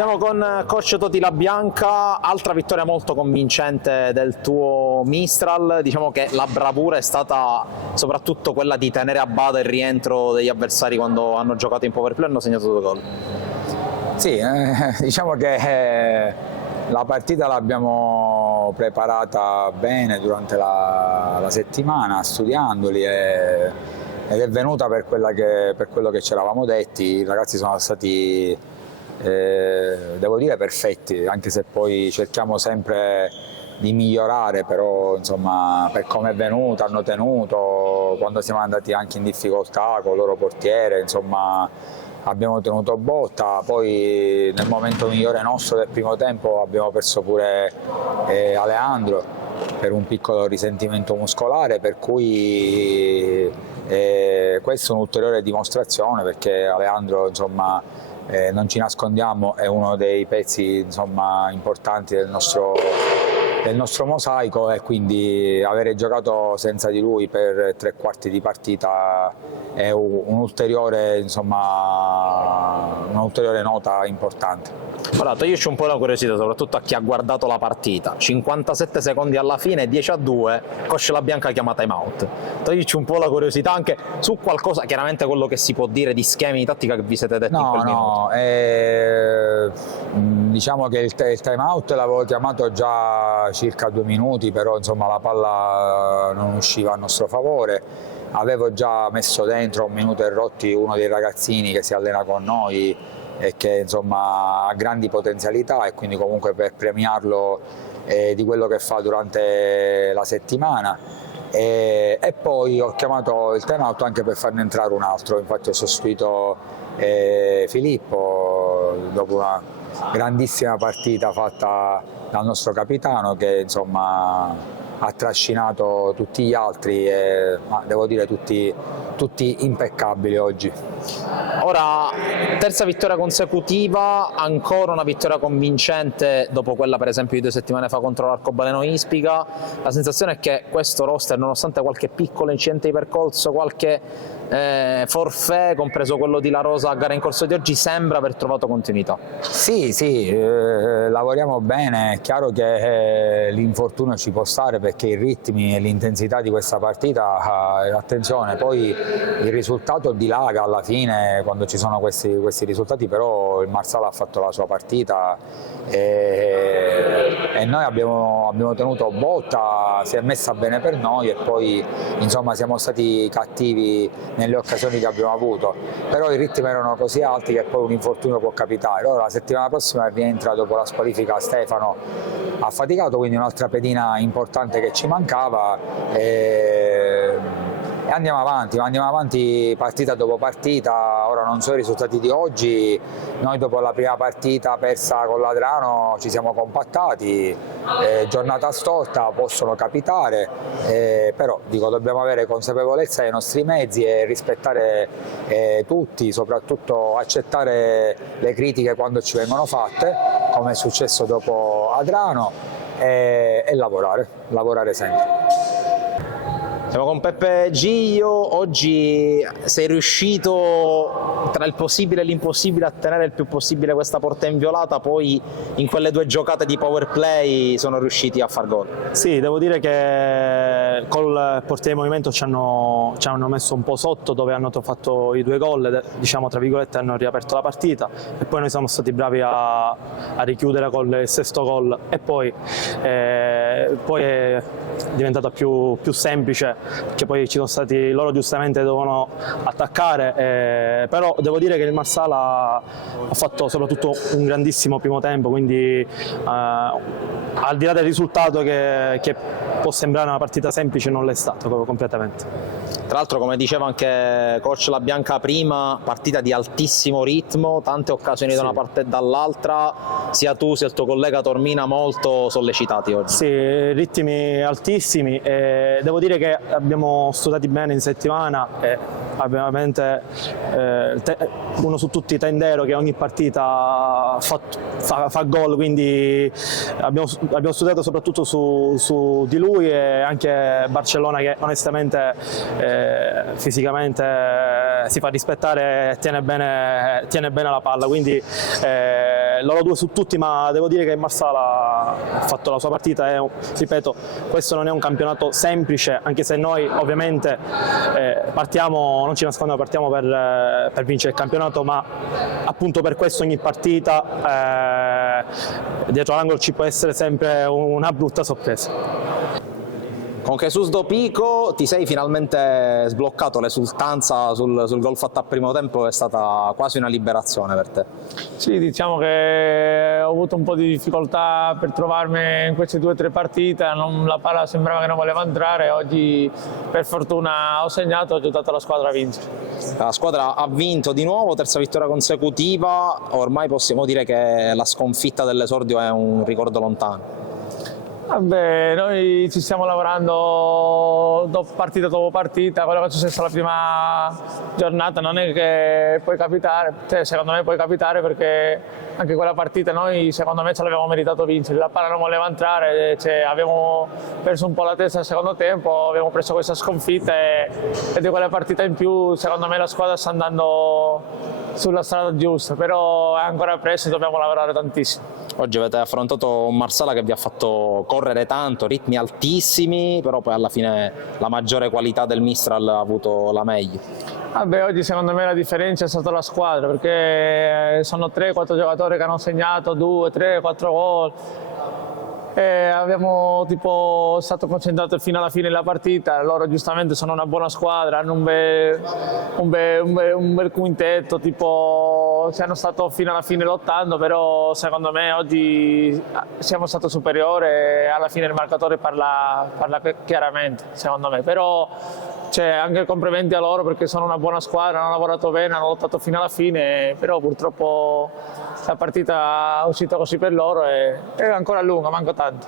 Siamo con coach Toti Labianca, altra vittoria molto convincente del tuo Mistral. Diciamo che la bravura è stata soprattutto quella di tenere a bada il rientro degli avversari quando hanno giocato in power play e hanno segnato 2 gol. Sì, diciamo che la partita l'abbiamo preparata bene durante la settimana, studiandoli ed è venuta per quello che ci eravamo detti. I ragazzi sono stati, devo dire, perfetti, anche se poi cerchiamo sempre di migliorare, però insomma per come è venuta hanno tenuto, quando siamo andati anche in difficoltà con il loro portiere, insomma abbiamo tenuto botta. Poi nel momento migliore nostro del primo tempo abbiamo perso pure Aleandro per un piccolo risentimento muscolare, per cui questa è un'ulteriore dimostrazione, perché Aleandro, insomma, non ci nascondiamo, è uno dei pezzi, insomma, importanti del nostro mosaico, e quindi avere giocato senza di lui per 3/4 di partita è un'ulteriore nota importante. Ora, toglierci un po' la curiosità, soprattutto a chi ha guardato la partita. 57 secondi alla fine, 10-2, Coach Labianca chiama time out. Toglierci un po' la curiosità anche su qualcosa, chiaramente quello che si può dire di schemi di tattica che vi siete detti in quel minuto. Diciamo che il time out l'avevo chiamato già circa 2 minuti, però insomma la palla non usciva a nostro favore. Avevo già messo dentro 1 minuto e rotti uno dei ragazzini che si allena con noi e che insomma ha grandi potenzialità, e quindi comunque per premiarlo di quello che fa durante la settimana. E poi ho chiamato il time out anche per farne entrare un altro, infatti ho sostituito Filippo dopo una grandissima partita fatta dal nostro capitano, che insomma ha trascinato tutti gli altri, ma devo dire tutti impeccabili oggi. Ora, terza vittoria consecutiva, ancora una vittoria convincente dopo quella per esempio di 2 settimane fa contro l'Arcobaleno Ispica. La sensazione è che questo roster, nonostante qualche piccolo incidente di percorso, qualche forfait, compreso quello di La Rosa a gara in corso di oggi, sembra aver trovato continuità. Sì, lavoriamo bene. È chiaro che l'infortunio ci può stare, perché i ritmi e l'intensità di questa partita, attenzione, poi il risultato dilaga alla fine quando ci sono questi risultati, però il Marsala ha fatto la sua partita e noi abbiamo tenuto botta, si è messa bene per noi, e poi insomma siamo stati cattivi nelle occasioni che abbiamo avuto, però i ritmi erano così alti che poi un infortunio può capitare. Ora la settimana prossima rientra dopo la squalifica Stefano affaticato, quindi un'altra pedina importante che ci mancava, e andiamo avanti partita dopo partita. Ora non so i risultati di oggi, noi dopo la prima partita persa con l'Adrano ci siamo compattati, giornata storta, possono capitare, però dico, dobbiamo avere consapevolezza dei nostri mezzi e rispettare tutti, soprattutto accettare le critiche quando ci vengono fatte, come è successo dopo Adrano, e lavorare sempre. Siamo con Peppe Giglio. Oggi sei riuscito, tra il possibile e l'impossibile, a tenere il più possibile questa porta inviolata, poi in quelle 2 giocate di power play sono riusciti a far gol. Sì, devo dire che col portiere di movimento ci hanno messo un po' sotto, dove hanno fatto i 2 gol, diciamo tra virgolette hanno riaperto la partita, e poi noi siamo stati bravi a richiudere con il 6º gol, e poi è diventata più semplice, perché poi ci sono stati, loro giustamente dovevano attaccare, però devo dire che il Marsala ha fatto soprattutto un grandissimo primo tempo, quindi al di là del risultato che può sembrare una partita semplice, non l'è stato completamente. Tra l'altro, come diceva anche Coach Labianca prima, partita di altissimo ritmo, tante occasioni da una parte e dall'altra, sia tu sia il tuo collega Tormina molto sollecitati oggi. Sì, ritmi altissimi, devo dire che abbiamo studiati bene in settimana, ovviamente uno su tutti Tendero, che ogni partita fa gol, quindi abbiamo studiato soprattutto su di lui, e anche Barcellona, che onestamente fisicamente si fa rispettare e tiene bene la palla, quindi loro due su tutti, ma devo dire che Marsala ha fatto la sua partita e, ripeto, questo non è un campionato semplice, anche se noi ovviamente partiamo, non ci nascondiamo, partiamo per vincere il campionato, ma appunto per questo ogni partita dietro l'angolo ci può essere sempre una brutta sorpresa. Con Jesus do Pico ti sei finalmente sbloccato, l'esultanza sul gol fatto a primo tempo è stata quasi una liberazione per te. Sì, diciamo che ho avuto un po' di difficoltà per trovarmi in queste 2 o 3 partite, la palla sembrava che non voleva entrare, oggi per fortuna ho segnato e ho aiutato la squadra a vincere. La squadra ha vinto di nuovo, terza vittoria consecutiva, ormai possiamo dire che la sconfitta dell'esordio è un ricordo lontano. Vabbè, noi ci stiamo lavorando partita dopo partita, quello che è successo la prima giornata non è che può capitare, secondo me può capitare perché anche quella partita noi secondo me ce l'avevamo meritato vincere, la palla non voleva entrare, abbiamo perso un po' la testa al secondo tempo, abbiamo preso questa sconfitta e di quella partita in più secondo me la squadra sta andando sulla strada giusta, però è ancora presto e dobbiamo lavorare tantissimo. Oggi avete affrontato un Marsala che vi ha fatto correre tanto, ritmi altissimi, però poi alla fine la maggiore qualità del Mistral ha avuto la meglio. Vabbè, oggi secondo me la differenza è stata la squadra, perché sono 3-4 giocatori che hanno segnato 2, 3, 4 gol. Abbiamo stato concentrati fino alla fine della partita, loro giustamente sono una buona squadra, hanno un bel quintetto, ci hanno stato fino alla fine lottando, però secondo me oggi siamo stati superiori e alla fine il marcatore parla chiaramente, secondo me, però anche complimenti a loro perché sono una buona squadra, hanno lavorato bene, hanno lottato fino alla fine, però purtroppo la partita è uscita così per loro e è ancora lunga, manca tanto.